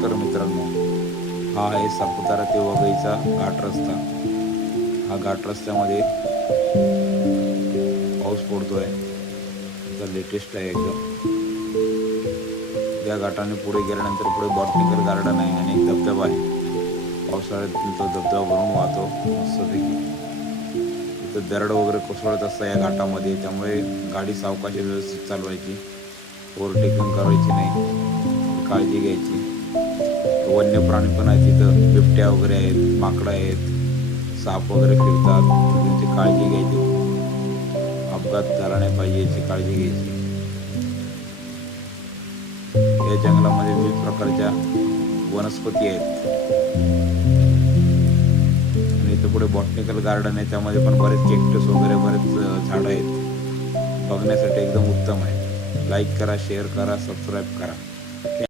नमस्कार मित्रांनो, हा आहे सापुतारा ते वघईचा घाट रस्ता। हा घाट रस्त्यामध्ये पाऊस पडतोय, त्याचा लेटेस्ट आहे एकदम। या घाटाने पुढे गेल्यानंतर पुढे बॉटनिकल गार्डन आहे आणि एक धबधबा आहे। पावसाळ्यात तो धबधबा भरून वाहतो मस्तपैकी। इथं दरड वगैरे कोसळत असतं या घाटामध्ये, त्यामुळे गाडी सावकाश व्यवस्थित चालवायची, ओव्हरटेकिंग करायची नाही, काळजी घ्यायची। वन्य प्राणी पण आहेत तिथं, बिबट्या वगैरे आहेत, माकडं आहेत, साप वगैरे फिरतात, त्यांची काळजी घ्यायची। अपघात झाला नाही पाहिजे याची काळजी घ्यायची। या जंगलामध्ये विविध प्रकारच्या वनस्पती आहेत आणि इथं पुढे बॉटनिकल गार्डन आहे, त्यामध्ये पण बरेच केक्टस वगैरे बरेच झाडं आहेत। बघण्यासाठी एकदम उत्तम आहे। लाईक करा, शेअर करा, सबस्क्राईब करा।